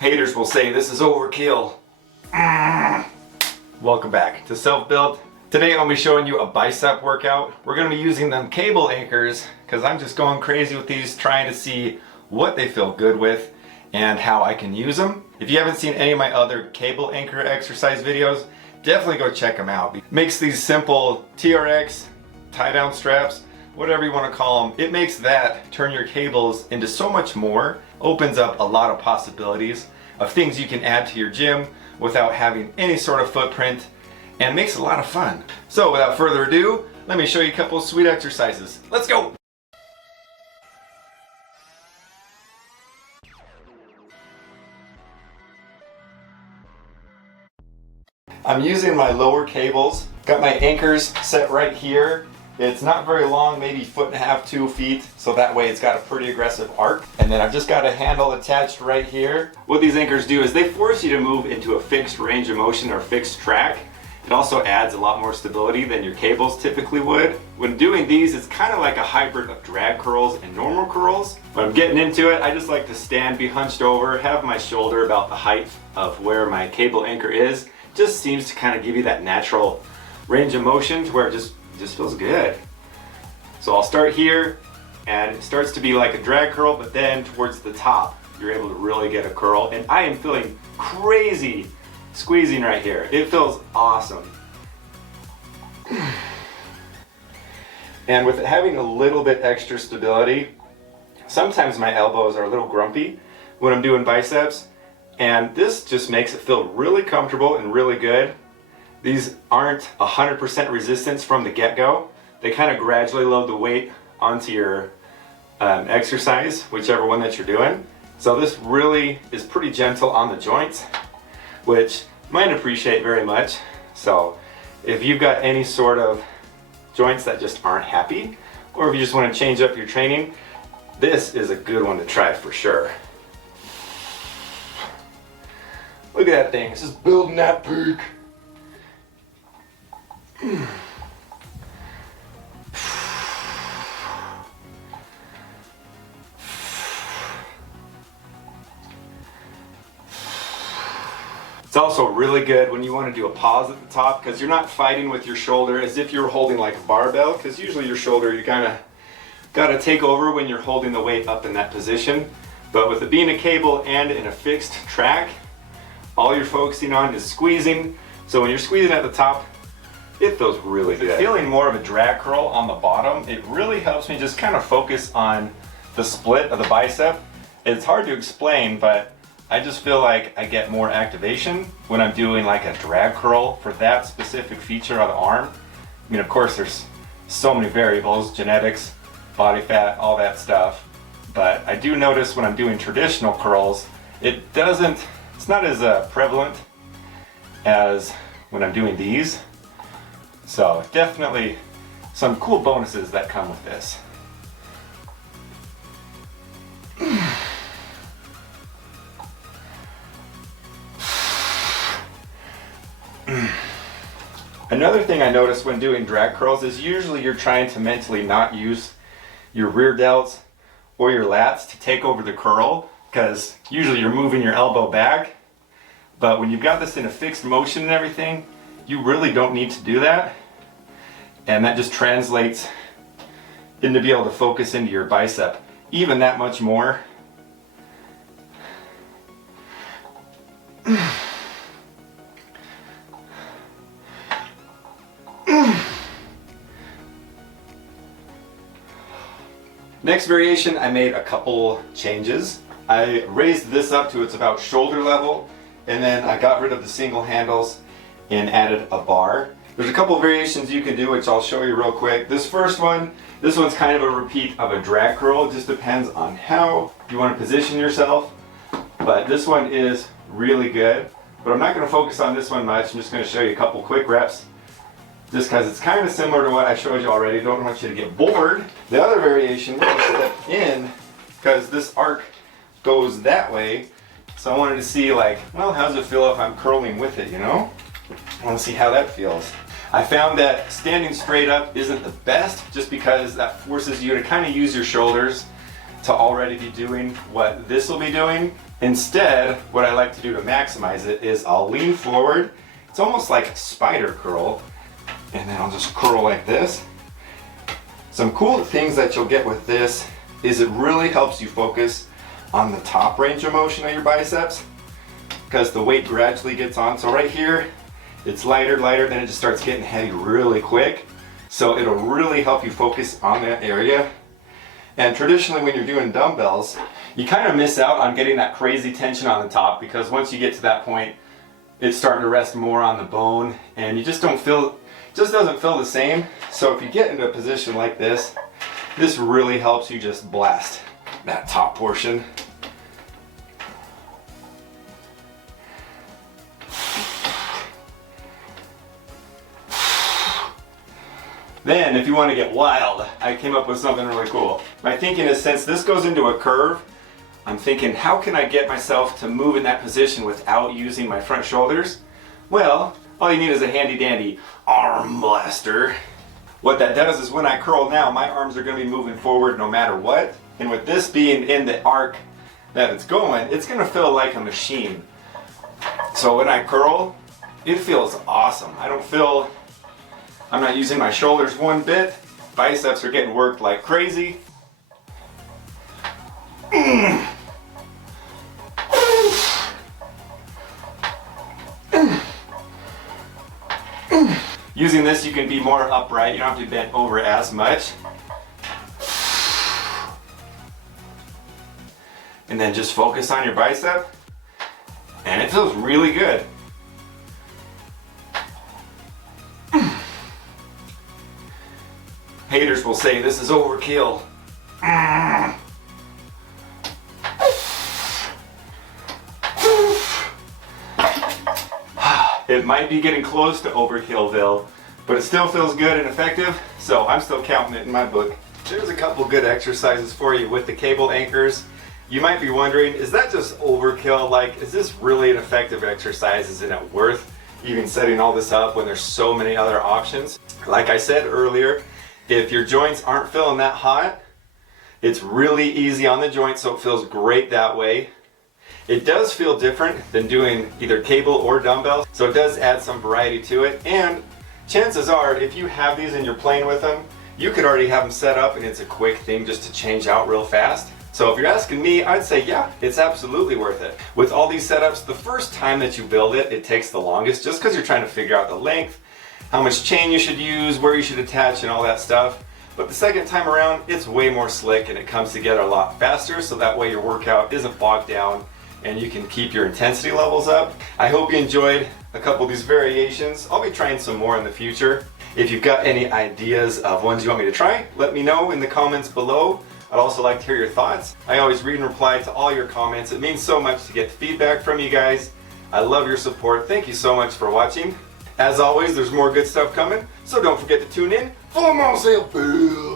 Haters will say this is overkill. Welcome back to Self-Built. Today I'll be showing you a bicep workout. We're going to be using them cable anchors because I'm just going crazy with these, trying to see what they feel good with and how I can use them. If you haven't seen any of my other cable anchor exercise videos, definitely go check them out. It makes these simple TRX, tie down straps, whatever you want to call them, it makes that turn your cables into so much more, opens up a lot of possibilities of things you can add to your gym without having any sort of footprint, and makes it a lot of fun. So without further ado, let me show you a couple of sweet exercises. Let's go! I'm using my lower cables. Got my anchors set right here. It's not very long, maybe 1.5 feet, 2 feet, so that way it's got a pretty aggressive arc. And then I've just got a handle attached right here. What these anchors do is they force you to move into a fixed range of motion or fixed track. It also adds a lot more stability than your cables typically would. When doing these, it's kind of like a hybrid of drag curls and normal curls. When I'm getting into it, I just like to stand, be hunched over, have my shoulder about the height of where my cable anchor is. Just seems to kind of give you that natural range of motion to where it just feels good. So I'll start here, and it starts to be like a drag curl, but then towards the top, you're able to really get a curl. And I am feeling crazy squeezing right here. It feels awesome. And with it having a little bit extra stability, sometimes my elbows are a little grumpy when I'm doing biceps, and this just makes it feel really comfortable and really good. These aren't 100% resistance from the get-go. They kind of gradually load the weight onto your exercise, whichever one that you're doing. So this really is pretty gentle on the joints, which you might appreciate very much. So if you've got any sort of joints that just aren't happy, or if you just want to change up your training, this is a good one to try for sure. Look at that thing, it's just building that peak. It's also really good when you want to do a pause at the top, because you're not fighting with your shoulder as if you're holding like a barbell, because usually your shoulder you kind of got to take over when you're holding the weight up in that position. But with it being a cable and in a fixed track, all you're focusing on is squeezing. So when you're squeezing at the top, it feels really good. Feeling more of a drag curl on the bottom, it really helps me just kind of focus on the split of the bicep. It's hard to explain, but I just feel like I get more activation when I'm doing like a drag curl for that specific feature of the arm. I mean, of course, there's so many variables, genetics, body fat, all that stuff. But I do notice when I'm doing traditional curls, it's not as prevalent as when I'm doing these. So definitely some cool bonuses that come with this. Another thing I notice when doing drag curls is usually you're trying to mentally not use your rear delts or your lats to take over the curl, because usually you're moving your elbow back. But when you've got this in a fixed motion and everything, you really don't need to do that. And that just translates into be able to focus into your bicep even that much more. Next variation, I made a couple changes. I raised this up to it's about shoulder level, and then I got rid of the single handles and added a bar. There's a couple variations you can do, which I'll show you real quick. This one's kind of a repeat of a drag curl. It just depends on how you want to position yourself. But this one is really good. But I'm not going to focus on this one much. I'm just going to show you a couple quick reps, just because it's kind of similar to what I showed you already. Don't want you to get bored. The other variation is step in, because this arc goes that way. So I wanted to see, like, well, how does it feel if I'm curling with it, you know? I want to see how that feels. I found that standing straight up isn't the best, just because that forces you to kind of use your shoulders to already be doing what this will be doing. Instead, what I like to do to maximize it is I'll lean forward. It's almost like a spider curl. And then I'll just curl like this. Some cool things that you'll get with this is it really helps you focus on the top range of motion of your biceps because the weight gradually gets on. So right here, it's lighter, then it just starts getting heavy really quick. So it'll really help you focus on that area. And traditionally when you're doing dumbbells, you kind of miss out on getting that crazy tension on the top because once you get to that point, it's starting to rest more on the bone and you just don't feel, just doesn't feel the same. So if you get into a position like this, this really helps you just blast that top portion. Then if you want to get wild, I came up with something really cool. My thinking is since this goes into a curve, I'm thinking how can I get myself to move in that position without using my front shoulders? Well, all you need is a handy dandy arm blaster. What that does is when I curl now, my arms are going to be moving forward no matter what. And with this being in the arc that it's going to feel like a machine. So when I curl, it feels awesome. I'm not using my shoulders one bit. Biceps are getting worked like crazy. Using this, you can be more upright. You don't have to bend over as much. And then just focus on your bicep. And it feels really good. Haters will say this is overkill. It might be getting close to overkillville, but it still feels good and effective, so I'm still counting it in my book. There's a couple good exercises for you with the cable anchors. You might be wondering, is that just overkill? Like, is this really an effective exercise? Isn't it worth even setting all this up when there's so many other options? Like I said earlier, if your joints aren't feeling that hot, it's really easy on the joint, so it feels great that way. It does feel different than doing either cable or dumbbells, so it does add some variety to it. And chances are, if you have these and you're playing with them, you could already have them set up and it's a quick thing just to change out real fast. So if you're asking me, I'd say yeah, it's absolutely worth it. With all these setups, the first time that you build it, it takes the longest just because you're trying to figure out the length, how much chain you should use, where you should attach and all that stuff. But the second time around, it's way more slick and it comes together a lot faster, so that way your workout isn't bogged down and you can keep your intensity levels up. I hope you enjoyed a couple of these variations. I'll be trying some more in the future. If you've got any ideas of ones you want me to try, let me know in the comments below. I'd also like to hear your thoughts. I always read and reply to all your comments. It means so much to get feedback from you guys. I love your support. Thank you so much for watching. As always, there's more good stuff coming, so don't forget to tune in for more.